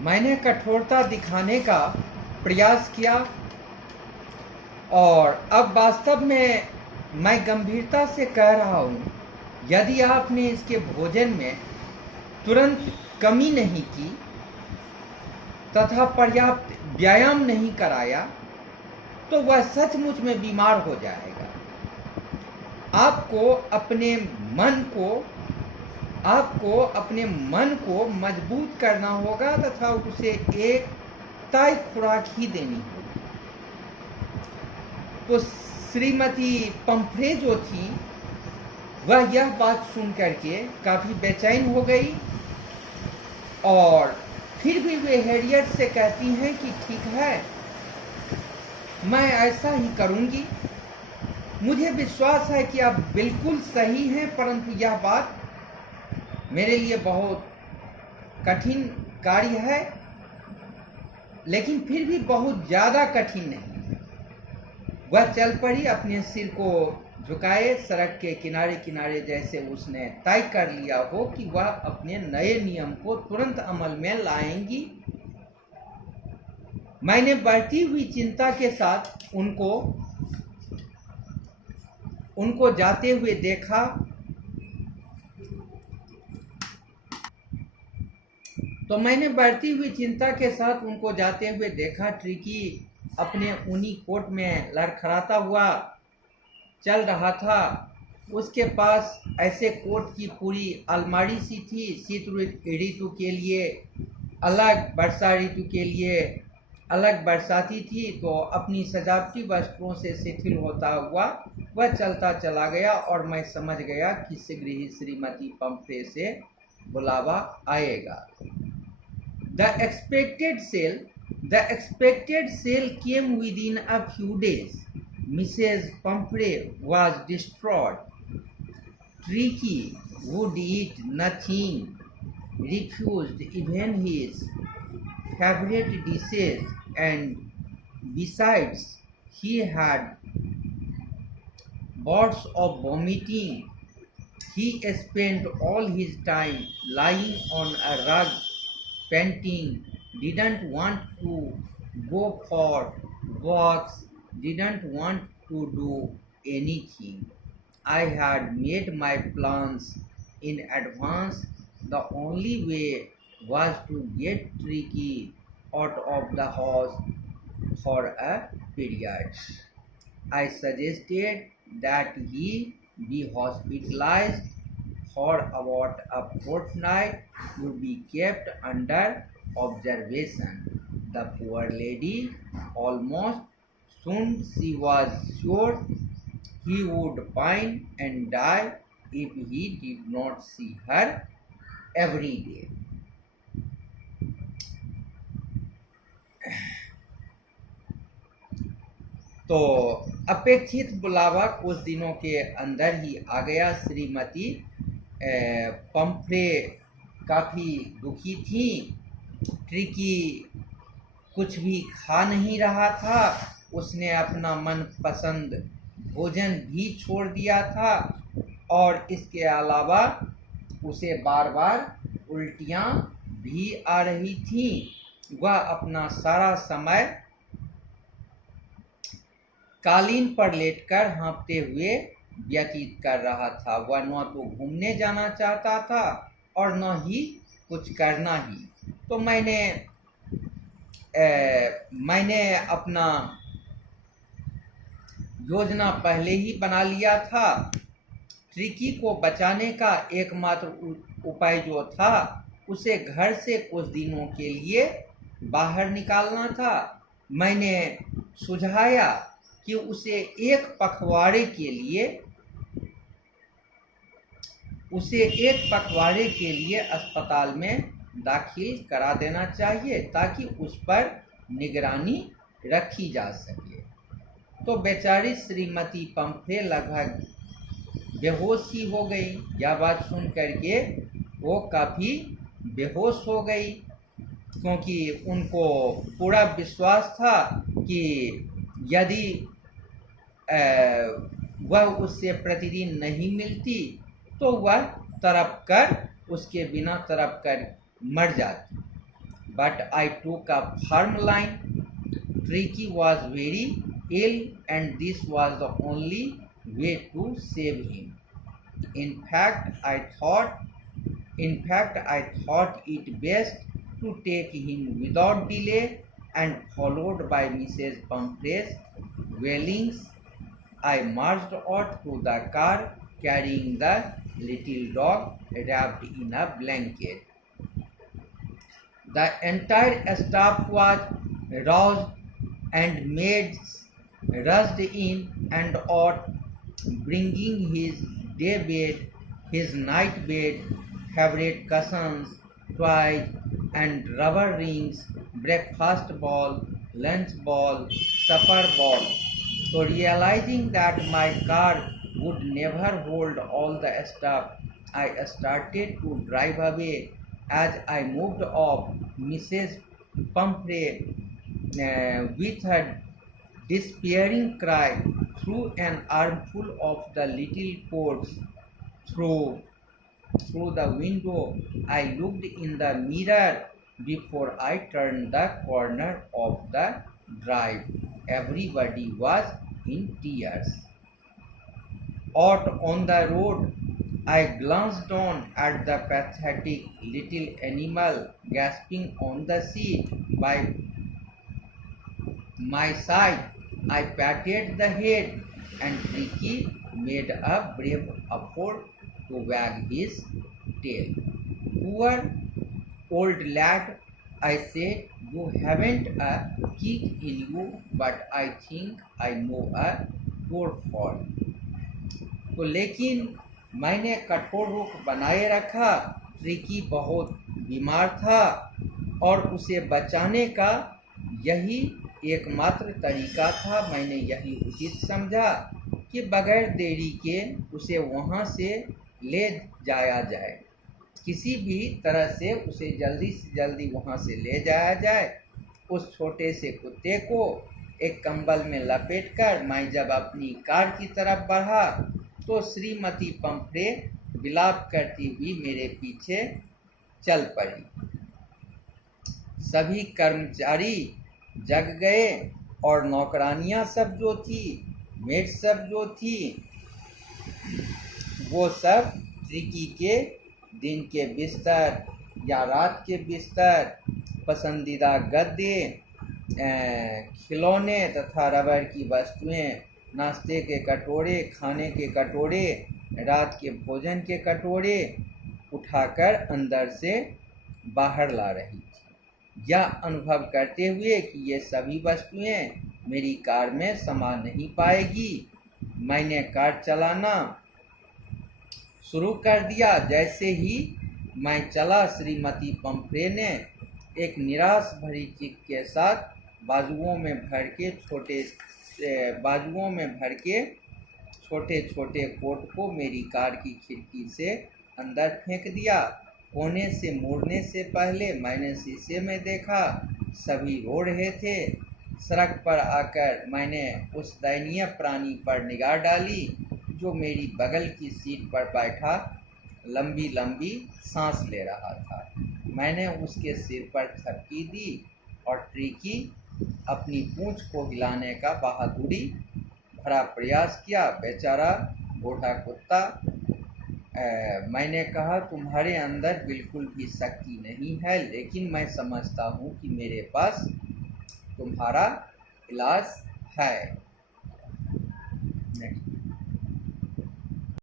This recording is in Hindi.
मैंने कठोरता दिखाने का प्रयास किया और अब वास्तव में मैं गंभीरता से कह रहा हूँ, यदि आपने इसके भोजन में तुरंत कमी नहीं की तथा पर्याप्त व्यायाम नहीं कराया तो वह सचमुच में बीमार हो जाएगा। आपको अपने मन को मजबूत करना होगा तथा उसे एक तय खुराक ही देनी होगी। तो श्रीमती पंफ्रे जो थी वह यह बात सुन करके काफी बेचैन हो गई और फिर भी वे हैरियट से कहती हैं कि ठीक है, मैं ऐसा ही करूंगी। मुझे विश्वास है कि आप बिल्कुल सही हैं, परंतु यह बात मेरे लिए बहुत कठिन कार्य है, लेकिन फिर भी बहुत ज़्यादा कठिन नहीं। वह चल पड़ी, अपने सिर को झुकाए सड़क के किनारे किनारे, जैसे उसने तय कर लिया हो कि वह अपने नए नियम को तुरंत अमल में लाएंगी। मैंने बढ़ती हुई चिंता के साथ उनको जाते हुए देखा ट्रिकी अपने ऊनी कोट में लड़खड़ाता हुआ चल रहा था। उसके पास ऐसे कोट की पूरी अलमारी सी थी, शीत ऋतु के लिए अलग, वर्षा ऋतु के लिए अलग बरसाती थी। तो अपनी सजावटी वस्त्रों से शिथिल होता हुआ वह चलता चला गया और मैं समझ गया कि शीघ्र ही श्रीमती पंफ्रे से बुलावा आएगा। The expected sale came within a few days. Mrs. Pumphrey was distraught. Tricky would eat nothing, refused even his favorite dishes, and besides, he had bouts of vomiting. He spent all his time lying on a rug, panting, didn't want to go for walks, didn't want to do anything. I had made my plans in advance. The only way was to get Tricky out of the house for a period. I suggested that he be hospitalized for about a fortnight to be kept under observation. The poor lady almost soon she was sure he would pine and die if he did not see her every day. तो अपेक्षित बुलावा कुछ दिनों के अंदर ही आ गया। श्रीमती पंफ्रे काफ़ी दुखी थी। ट्रिकी कुछ भी खा नहीं रहा था, उसने अपना मनपसंद भोजन भी छोड़ दिया था और इसके अलावा उसे बार बार उल्टियाँ भी आ रही थीं। वह अपना सारा समय कालीन पर लेटकर हाँफते हुए व्यतीत कर रहा था। वह न तो घूमने जाना चाहता था और न ही कुछ करना ही। तो मैंने अपना योजना पहले ही बना लिया था। ट्रिकी को बचाने का एकमात्र उपाय जो था, उसे घर से कुछ दिनों के लिए बाहर निकालना था। मैंने सुझाया कि उसे एक पखवाड़े के लिए अस्पताल में दाखिल करा देना चाहिए ताकि उस पर निगरानी रखी जा सके। तो बेचारी श्रीमती पंफ्रे लगभग बेहोश ही हो गई। यह बात सुन करके वो काफ़ी बेहोश हो गई, क्योंकि उनको पूरा विश्वास था कि यदि वह उससे प्रतिदिन नहीं मिलती तो वह उसके बिना तड़प कर मर जाती। but I took a firm line. Tricky was very ill, and this was the only way to save him. In fact, I thought it best to take him without delay, and followed by Mrs. Pumphrey's wailings, I marched out to the car carrying the little dog wrapped in a blanket. The entire staff was roused, and maids rushed in and out, bringing his day bed, his night bed, favorite cushions, toys, and rubber rings, breakfast ball, lunch ball, supper ball. So, realizing that my car would never hold all the stuff, I started to drive away. As I moved off, Mrs. Pumphrey, with her despairing cry, threw an armful of the little coats through through the window. I looked in the mirror before I turned the corner of the drive. Everybody was in tears. Out on the road, I glanced down at the pathetic little animal gasping on the seat by my side. I patted the head, and Tricky made a brave effort to wag his tail. Poor old lad, I said, you haven't a kick in you, but I think I know a cure for. तो लेकिन मैंने कठोर रुख बनाए रखा। ट्रिकी बहुत बीमार था और उसे बचाने का यही एकमात्र तरीका था। मैंने यही उचित समझा कि बगैर देरी के उसे वहाँ से ले जाया जाए। किसी भी तरह से उसे जल्दी से जल्दी वहाँ से ले जाया जाए। उस छोटे से कुत्ते को एक कंबल में लपेटकर मैं जब अपनी कार की तरफ बढ़ा तो श्रीमती पंफ्रे विलाप करती हुई मेरे पीछे चल पड़ी। सभी कर्मचारी जग गए और नौकरानियां सब जो थी, मेड सब जो थी, वो सब ट्रिकी के दिन के बिस्तर या रात के बिस्तर, पसंदीदा गद्दे, खिलौने तथा रबर की वस्तुएं, नाश्ते के कटोरे, खाने के कटोरे, रात के भोजन के कटोरे उठाकर अंदर से बाहर ला रही थी। यह अनुभव करते हुए कि ये सभी वस्तुएं मेरी कार में समा नहीं पाएगी, मैंने कार चलाना शुरू कर दिया। जैसे ही मैं चला, श्रीमती पंफ्रे ने एक निराश भरी चीख के साथ बाजुओं में भर के छोटे छोटे कोट को मेरी कार की खिड़की से अंदर फेंक दिया। कोने से मुड़ने से पहले मैंने शीशे में देखा, सभी रो रहे थे। सड़क पर आकर मैंने उस दयनीय प्राणी पर निगाह डाली जो मेरी बगल की सीट पर बैठा लंबी लंबी सांस ले रहा था। मैंने उसके सिर पर थपकी दी और ट्रिकी अपनी पूंछ को हिलाने का बहादुरी भरा प्रयास किया। बेचारा बूढ़ा कुत्ता। मैंने कहा, तुम्हारे अंदर बिल्कुल भी शक्ति नहीं है, लेकिन मैं समझता हूँ कि मेरे पास तुम्हारा इलाज है। नहीं।